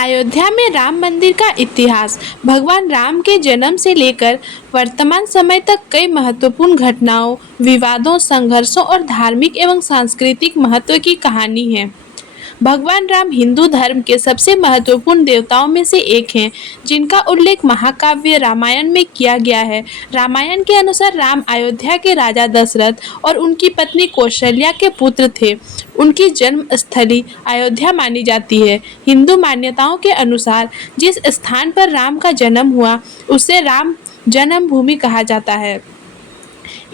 अयोध्या में राम मंदिर का इतिहास। भगवान राम के जन्म से लेकर वर्तमान समय तक कई महत्वपूर्ण घटनाओं, विवादों, संघर्षों और धार्मिक एवं सांस्कृतिक महत्व की कहानी है। भगवान राम हिंदू धर्म के सबसे महत्वपूर्ण देवताओं में से एक हैं, जिनका उल्लेख महाकाव्य रामायण में किया गया है। रामायण के अनुसार राम अयोध्या के राजा दशरथ और उनकी पत्नी कौशल्या के पुत्र थे। उनकी जन्म स्थली अयोध्या मानी जाती है। हिंदू मान्यताओं के अनुसार जिस स्थान पर राम का जन्म हुआ, उसे राम जन्मभूमि कहा जाता है।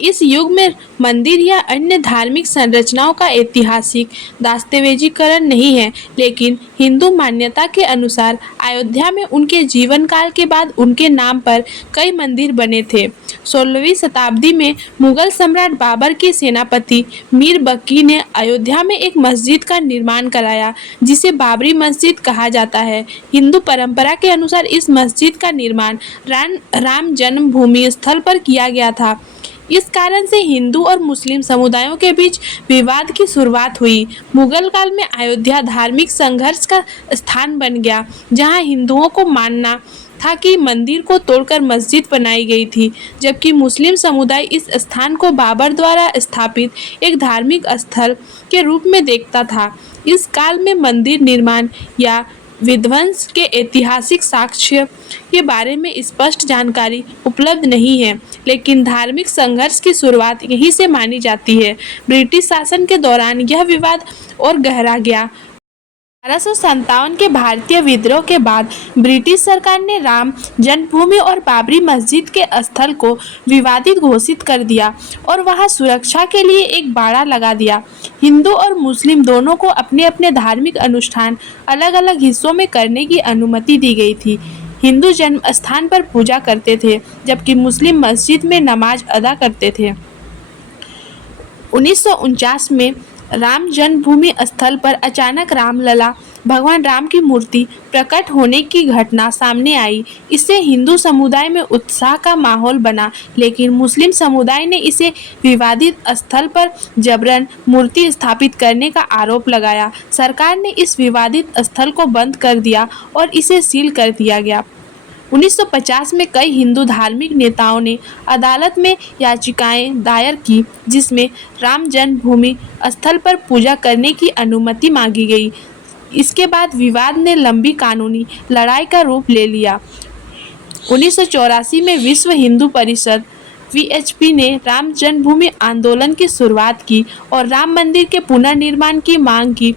इस युग में मंदिर या अन्य धार्मिक संरचनाओं का ऐतिहासिक दस्तावेजीकरण नहीं है, लेकिन हिंदू मान्यता के अनुसार अयोध्या में उनके जीवन काल के बाद उनके नाम पर कई मंदिर बने थे। 16वीं शताब्दी में मुगल सम्राट बाबर के सेनापति मीर बकी ने अयोध्या में एक मस्जिद का निर्माण कराया, जिसे बाबरी मस्जिद कहा जाता है। हिंदू परंपरा के अनुसार इस मस्जिद का निर्माण राम जन्मभूमि स्थल पर किया गया था। इस कारण से हिंदू और मुस्लिम समुदायों के बीच विवाद की शुरुआत हुई। मुगल काल में अयोध्या धार्मिक संघर्ष का स्थान बन गया, जहां हिंदुओं को मानना था कि मंदिर को तोड़कर मस्जिद बनाई गई थी, जबकि मुस्लिम समुदाय इस स्थान को बाबर द्वारा स्थापित एक धार्मिक स्थल के रूप में देखता था। इस काल में मंदिर निर्माण या विध्वंस के ऐतिहासिक साक्ष्य के बारे में स्पष्ट जानकारी उपलब्ध नहीं है, लेकिन धार्मिक संघर्ष की शुरुआत यहीं से मानी जाती है। ब्रिटिश शासन के दौरान यह विवाद और गहरा गया। 1857 के भारतीय विद्रोह के बाद ब्रिटिश सरकार ने राम जन्मभूमि और बाबरी मस्जिद के स्थल को विवादित घोषित कर दिया और वहां सुरक्षा के लिए एक बाड़ा लगा दिया। हिंदू और मुस्लिम दोनों को अपने अपने धार्मिक अनुष्ठान अलग अलग हिस्सों में करने की अनुमति दी गई थी। हिंदू जन्म स्थान पर पूजा करते थे, जबकि मुस्लिम मस्जिद में नमाज अदा करते थे। 1949 में राम जन्मभूमि स्थल पर अचानक रामलला, भगवान राम की मूर्ति प्रकट होने की घटना सामने आई। इससे हिंदू समुदाय में उत्साह का माहौल बना, लेकिन मुस्लिम समुदाय ने इसे विवादित स्थल पर जबरन मूर्ति स्थापित करने का आरोप लगाया। सरकार ने इस विवादित स्थल को बंद कर दिया और इसे सील कर दिया गया। 1950 में कई हिंदू धार्मिक नेताओं ने अदालत में याचिकाएं दायर की, जिसमें राम जन्मभूमि स्थल पर पूजा करने की अनुमति मांगी गई। इसके बाद विवाद ने लंबी कानूनी लड़ाई का रूप ले लिया। 1984 में विश्व हिंदू परिषद (VHP) ने राम जन्मभूमि आंदोलन की शुरुआत की और राम मंदिर के पुनर्निर्माण की मांग की।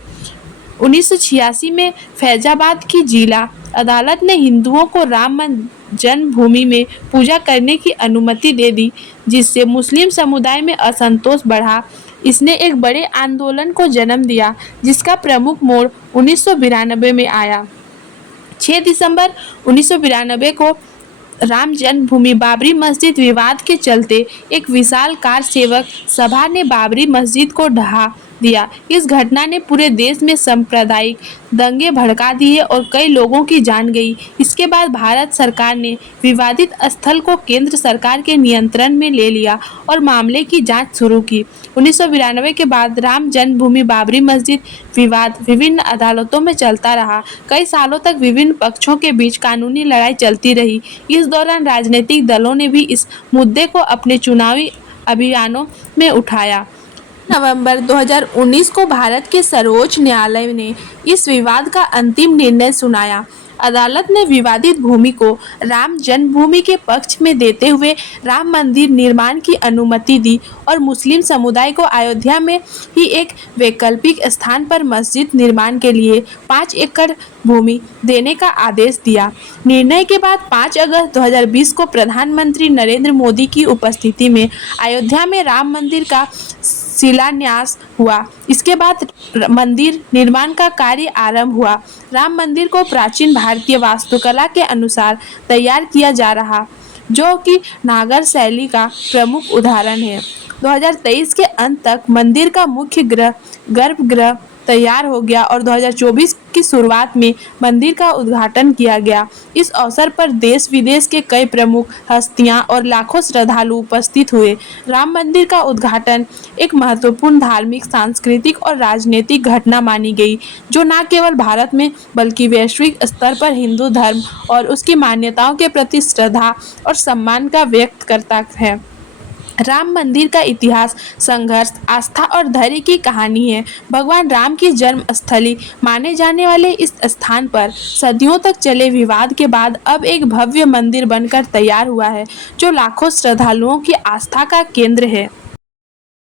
1986 में फैजाबाद की जिला अदालत ने हिंदुओं को राम जन्मभूमि में पूजा करने की अनुमति दे दी, जिससे मुस्लिम समुदाय में असंतोष बढ़ा। इसने एक बड़े आंदोलन को जन्म दिया, जिसका प्रमुख मोड़ 1992 में आया। 6 दिसंबर 1992 को राम जन्मभूमि बाबरी मस्जिद विवाद के चलते एक विशाल कार सेवक सभा ने बाबरी मस्जिद को ढहा दिया। इस घटना ने पूरे देश में सांप्रदायिक दंगे भड़का दिए और कई लोगों की जान गई। इसके बाद भारत सरकार ने विवादित स्थल को केंद्र सरकार के नियंत्रण में ले लिया और मामले की जांच शुरू की। 1992 के बाद राम जन्मभूमि बाबरी मस्जिद विवाद विभिन्न अदालतों में चलता रहा। कई सालों तक विभिन्न पक्षों के बीच कानूनी लड़ाई चलती रही। इस दौरान राजनीतिक दलों ने भी इस मुद्दे को अपने चुनावी अभियानों में उठाया। नवंबर 2019 को भारत के सर्वोच्च न्यायालय ने इस विवाद का अंतिम निर्णय सुनाया। अदालत ने विवादित भूमि को राम जन्मभूमि के पक्ष में देते हुए राम मंदिर निर्माण की अनुमति दी और मुस्लिम समुदाय को अयोध्या में ही एक वैकल्पिक स्थान पर मस्जिद निर्माण के लिए 5 एकड़ भूमि देने का आदेश दिया। निर्णय के बाद 5 अगस्त 2020 को प्रधानमंत्री नरेंद्र मोदी की उपस्थिति में अयोध्या में राम मंदिर का शिलान्यास हुआ। इसके बाद मंदिर निर्माण का कार्य आरंभ हुआ। राम मंदिर को प्राचीन भारतीय वास्तुकला के अनुसार तैयार किया जा रहा, जो कि नागर शैली का प्रमुख उदाहरण है। 2023 के अंत तक मंदिर का मुख्य गर्भगृह तैयार हो गया और 2024 की शुरुआत में मंदिर का उद्घाटन किया गया। इस अवसर पर देश विदेश के कई प्रमुख हस्तियां और लाखों श्रद्धालु उपस्थित हुए। राम मंदिर का उद्घाटन एक महत्वपूर्ण धार्मिक, सांस्कृतिक और राजनीतिक घटना मानी गई, जो न केवल भारत में बल्कि वैश्विक स्तर पर हिंदू धर्म और उसकी मान्यताओं के प्रति श्रद्धा और सम्मान का व्यक्त करता है। राम मंदिर का इतिहास संघर्ष, आस्था और धैर्य की कहानी है। भगवान राम की जन्म स्थली माने जाने वाले इस स्थान पर सदियों तक चले विवाद के बाद अब एक भव्य मंदिर बनकर तैयार हुआ है, जो लाखों श्रद्धालुओं की आस्था का केंद्र है।